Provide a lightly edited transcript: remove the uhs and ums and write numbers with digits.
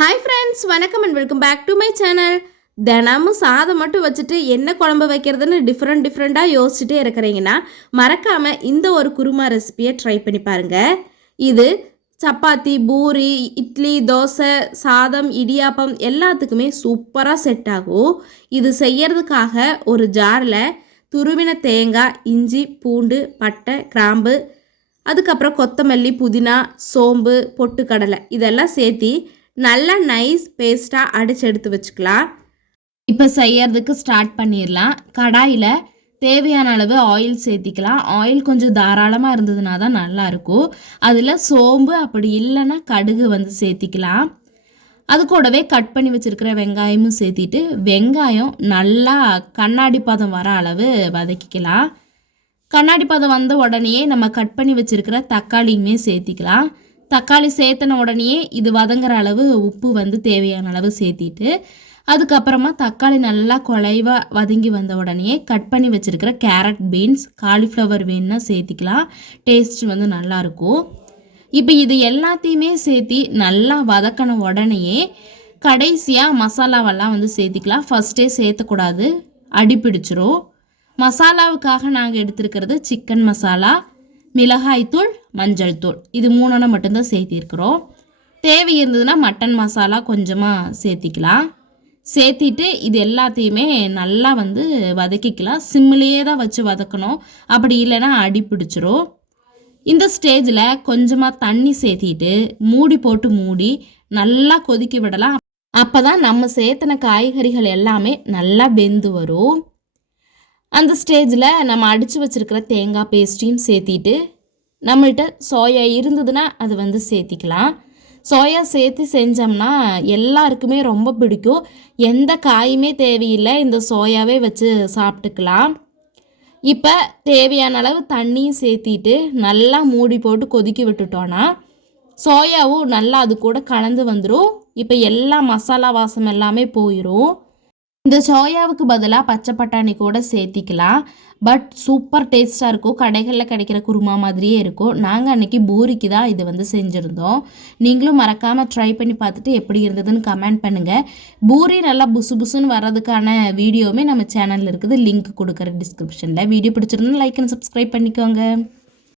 Hi friends, வணக்கம் and welcome back to my channel. தினமும் சாதம் மட்டும் வச்சுட்டு என்ன குழம்பு வைக்கிறதுன்னு டிஃப்ரெண்ட்டாக யோசிச்சுட்டே இருக்கிறீங்கன்னா மறக்காமல் இந்த ஒரு குருமா ரெசிபியை ட்ரை பண்ணி பாருங்கள். இது சப்பாத்தி, பூரி, இட்லி, தோசை, சாதம், இடியாப்பம் எல்லாத்துக்குமே சூப்பராக செட் ஆகும். இது செய்யறதுக்காக ஒரு ஜாரில் துருவின தேங்காய், இஞ்சி, பூண்டு, பட்டை, கிராம்பு, அதுக்கப்புறம் கொத்தமல்லி, புதினா, சோம்பு, பொட்டுக்கடலை இதெல்லாம் சேர்த்தி நல்லா நைஸ் பேஸ்ட்டாக அடித்து எடுத்து வச்சுக்கலாம். இப்போ செய்யறதுக்கு ஸ்டார்ட் பண்ணிடலாம். கடாயில் தேவையான அளவு ஆயில் சேர்த்திக்கலாம். ஆயில் கொஞ்சம் தாராளமாக இருந்ததுனா தான் நல்லாயிருக்கும். அதில் சோம்பு, அப்படி இல்லைன்னா கடுகு சேர்த்திக்கலாம். அது கூடவே கட் பண்ணி வச்சுருக்கிற வெங்காயமும் சேர்த்திட்டு வெங்காயம் நல்லா கண்ணாடி பதம் வர அளவு வதக்கிக்கலாம். கண்ணாடி பதம் வந்த உடனே நம்ம கட் பண்ணி வச்சுருக்கிற தக்காளியுமே சேர்த்திக்கலாம். தக்காளி சேர்த்தன உடனே இது வதங்குற அளவு உப்பு தேவையான அளவு சேர்த்திட்டு அதுக்கப்புறமா தக்காளி நல்லா குழைவாக வதங்கி வந்த உடனே கட் பண்ணி வச்சுருக்கிற கேரட், பீன்ஸ், காலிஃப்ளவர் வேணுன்னா சேர்த்திக்கலாம். டேஸ்ட் நல்லாயிருக்கும். இப்போ இது எல்லாத்தையுமே சேர்த்தி நல்லா வதக்கின உடனேயே கடைசியாக மசாலாவெல்லாம் சேர்த்திக்கலாம். ஃபஸ்ட்டே சேர்த்தக்கூடாது, அடிப்பிடிச்சிரும். மசாலாவுக்காக நாங்கள் எடுத்துருக்கிறது சிக்கன் மசாலா, மிளகாய்த்தூள், மஞ்சள் தூள், இது 3 மட்டும்தான் சேர்த்திருக்கிறோம். தேவை இருந்ததுன்னா மட்டன் மசாலா கொஞ்சமாக சேர்த்திக்கலாம். சேர்த்திட்டு இது எல்லாத்தையுமே நல்லா வதக்கிக்கலாம். சிம்மிலேயே தான் வச்சு வதக்கணும், அப்படி இல்லைன்னா அடி பிடிச்சிரும். இந்த ஸ்டேஜில் கொஞ்சமாக தண்ணி சேர்த்திட்டு மூடி போட்டு மூடி நல்லா கொதிக்க விடலாம். அப்போ தான் நம்ம சேர்த்தன காய்கறிகள் எல்லாமே நல்லா வெந்து வரும். அந்த ஸ்டேஜில் நம்ம அடித்து வச்சுருக்கிற தேங்காய் பேஸ்ட்டையும் சேர்த்திட்டு நம்மள்கிட்ட சோயா இருந்ததுன்னா அது சேர்த்திக்கலாம். சோயா சேர்த்து செஞ்சோம்னா எல்லாருக்குமே ரொம்ப பிடிக்கும். எந்த காயுமே தேவையில்லை, இந்த சோயாவே வச்சு சாப்பிட்டுக்கலாம். இப்போ தேவையான அளவு தண்ணியும் சேர்த்திட்டு நல்லா மூடி போட்டு கொதிக்க விட்டுட்டோன்னா சோயாவும் நல்லா அது கூட கலந்து வந்துடும். இப்போ எல்லா மசாலா வாசம் எல்லாமே போயிடும். இந்த சோயாவுக்கு பதிலாக பச்சை பட்டாணி கூட சேர்த்திக்கலாம். பட் சூப்பர் டேஸ்ட்டாக இருக்கும். கடைகளில் கிடைக்கிற குருமா மாதிரியே இருக்கும். நாங்கள் அன்றைக்கி பூரிக்கு தான் இது செஞ்சுருந்தோம். நீங்களும் மறக்காமல் ட்ரை பண்ணி பார்த்துட்டு எப்படி இருந்ததுன்னு கமெண்ட் பண்ணுங்கள். பூரி நல்லா புசு புசுன்னு வர்றதுக்கான வீடியோவுமே நம்ம சேனலில் இருக்குது. லிங்க் கொடுக்குற டிஸ்கிரிப்ஷனில். வீடியோ பிடிச்சிருந்தா லைக் அண்ட் சப்ஸ்கிரைப் பண்ணிக்கோங்க.